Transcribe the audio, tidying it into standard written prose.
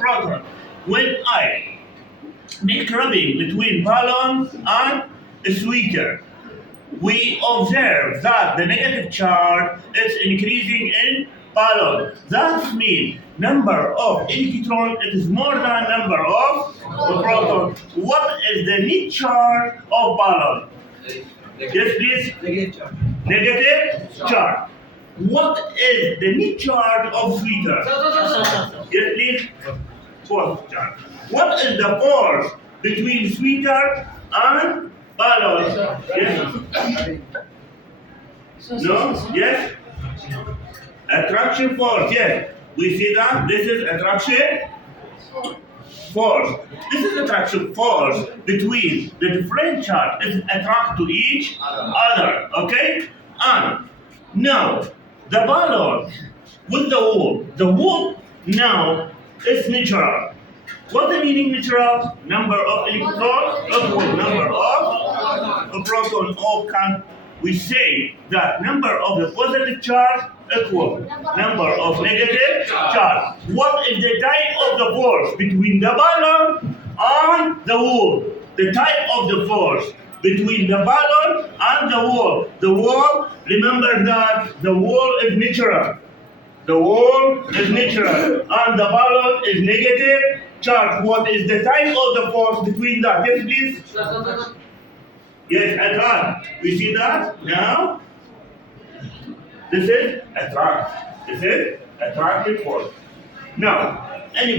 Proton. When I make rubbing between balloon and a sweeter, we observe that the negative charge is increasing in balloon. That means number of electron it is more than number of proton. What is the net charge of balloon? Yes, please. Negative charge. What is the net charge of sweeter? Yes, please. Positive charge. What is the force between sweeter and balloon? Yes. No? Yes? Attraction force, yes. We see that this is attraction force. This is attraction force between the different charge is attract to each other. Okay? And now the balloon with the wall now is natural. What the meaning natural? Number of electrons equal number of proton. Or can we say that number of the positive charge equal number of negative charge? What is the type of the force between the balloon and the wall? The type of the force between the balloon and the wall. The wall, remember that the wall is natural. The wall is natural and the balloon is negative charge. What is the type of the force between that? Yes, please. Yes, attract. We see that now. This is attract. This is attractive force. Now,